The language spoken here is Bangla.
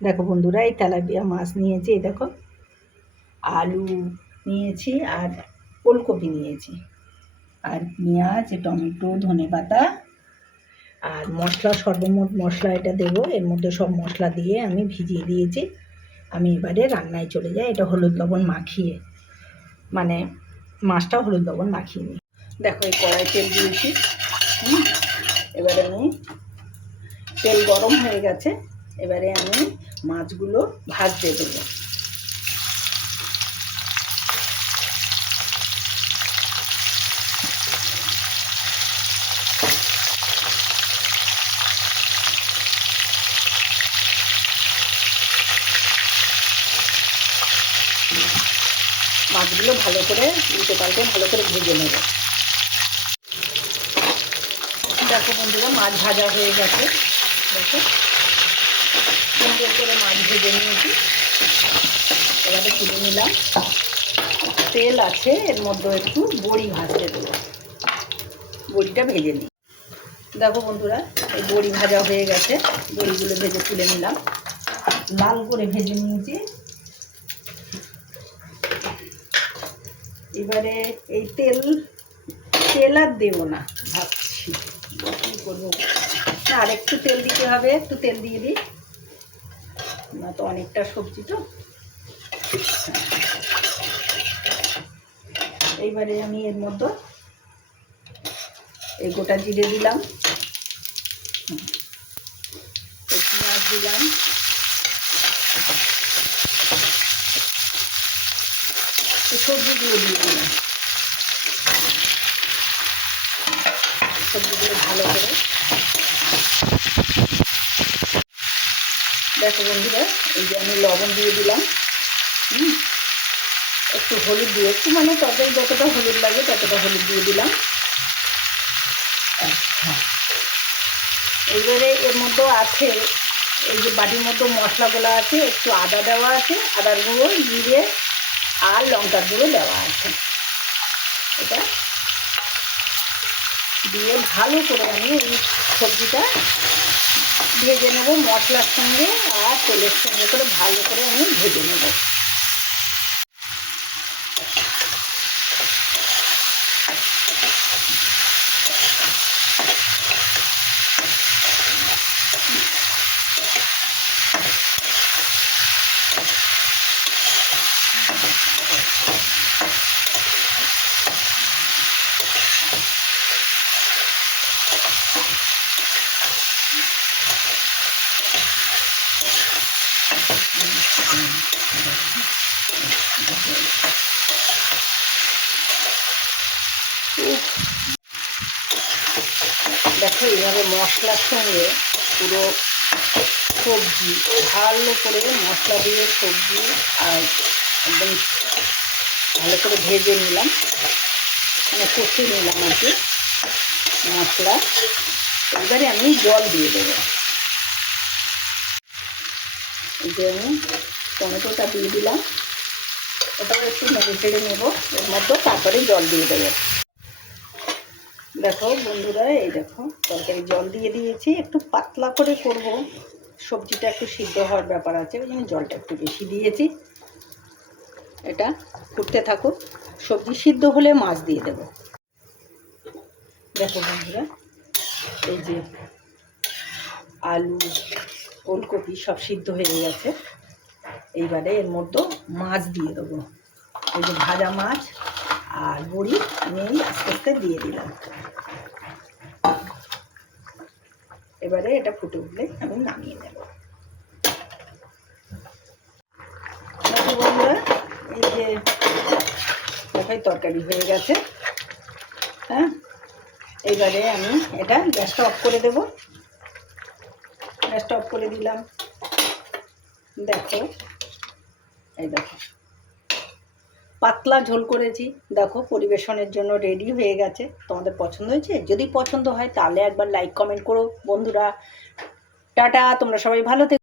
দেখো বন্ধুরা, এই তেলাপিয়া মাছ নিয়েছি, এই দেখো। আলু নিয়েছি আর ওলকপি নিয়েছি। আর পেঁয়াজ, টমেটো, ধনে পাতা আর মশলা, সর্বমোট মশলা এটা দেবো। এর মধ্যে সব মশলা দিয়ে আমি ভিজিয়ে দিয়েছি। আমি এবারে রান্নায় চলে যাই। এটা হলুদ লবণ মাখিয়ে মানে মাছটা হলুদ লবণ মাখিয়ে নিই। দেখো, এই কড়াই তেল দিয়েছি। এবারে আমি তেল গরম হয়ে গেছে। এবারে আমি মাছগুলো ভাজতে দেবো। মাছগুলো ভালো করে উল্টে পাল্টে ভালো করে ভেজে নেব। দেখো বন্ধুরা, মাছ ভাজা হয়ে গেছে। দেখো। সুন্দর করে মাছ ভেজে নিয়েছি। এবারে তুলে নিলাম। তেল আছে, এর মধ্যে একটু বড়ি ভাজতে দেবো। বড়িটা ভেজে নিই। দেখো বন্ধুরা, এই বড়ি ভাজা হয়ে গেছে। বড়িগুলো ভেজে তুলে নিলাম। লাল করে ভেজে নিয়েছি। এবারে এই তেল তেল আর দেবো না, ভাবছি। কী করব। আর একটু তেল দিতে হবে। একটু তেল দিয়ে দিই। তো অনেকটা সবজি তো। এইবারে আমি এর মধ্যে এই গোটা জিরে দিলাম। পেঁয়াজ দিলাম। সবজিগুলো দিয়ে দিলাম। সবজিগুলো ভালো করে দেখো বন্ধুরা, এই যে আমি লবণ দিয়ে দিলাম। হুম, একটু হলুদ দিয়ে, একটু মানে তরকারি যতটা হলুদ লাগে ততটা হলুদ দিয়ে দিলাম। আচ্ছা এবারে এর মধ্যে আছে, এই যে বাটির মধ্যে মশলাগুলো আছে, একটু আদা দেওয়া আছে, আদার গুঁড়ো, জিরে আর লঙ্কার গুঁড়ো দেওয়া আছে। এটা দিয়ে ভালো করে আমি এই সবজিটা ভেজে নেব মশলার সঙ্গে আর তেলের সঙ্গে করে ভালো করে আমি ভেজে নেব। দেখো এইভাবে মশলার সঙ্গে পুরো সবজি, ভালো করে মশলা দিয়ে সবজি আর একদম ভালো করে ভেজে নিলাম। মানে কষে নিলাম আর কি মশলা। এবারে আমি জল দিয়ে দেবো। যে আমি টমেটোটা দিয়ে দিলাম। ওটাও একটু নেড়ে চেড়ে নেব। এর মধ্যে তারপরে জল দিয়ে দেবো। দেখো বন্ধুরা, এই দেখো, তরকারি জল দিয়ে দিয়েছি। একটু পাতলা করে করব। সবজিটা একটু সিদ্ধ হওয়ার ব্যাপার আছে, ওই জন্য জলটা একটু বেশি দিয়েছি। এটা ফুটতে থাকুক সবজি সিদ্ধ হলে মাছ দিয়ে দেব। দেখো বন্ধুরা, এই যে আলু, ওলকপি সব সিদ্ধ হয়ে গেছে। এইবারে এর মধ্যে মাছ দিয়ে দেবো। এই যে ভাজা মাছ আর বড়ি, আমি আস্তে আস্তে দিয়ে দিলাম। এবারে এটা ফুটে উঠলে আমি নামিয়ে নেব। বন্ধুরা, এই যে দেখাই তরকারি হয়ে গেছে হ্যাঁ? এইবারে আমি এটা গ্যাসটা অফ করে দেব। গ্যাসটা অফ করে দিলাম। দেখো, এই দেখো। পাতলা ঝোল করেছি। দেখো, পরিবেশনের জন্য রেডি হয়ে গেছে। তোমাদের পছন্দ হয়েছে? যদি পছন্দ হয়, তাহলে একবার লাইক কমেন্ট করো। বন্ধুরা, টাটা, তোমরা সবাই ভালো থেকো।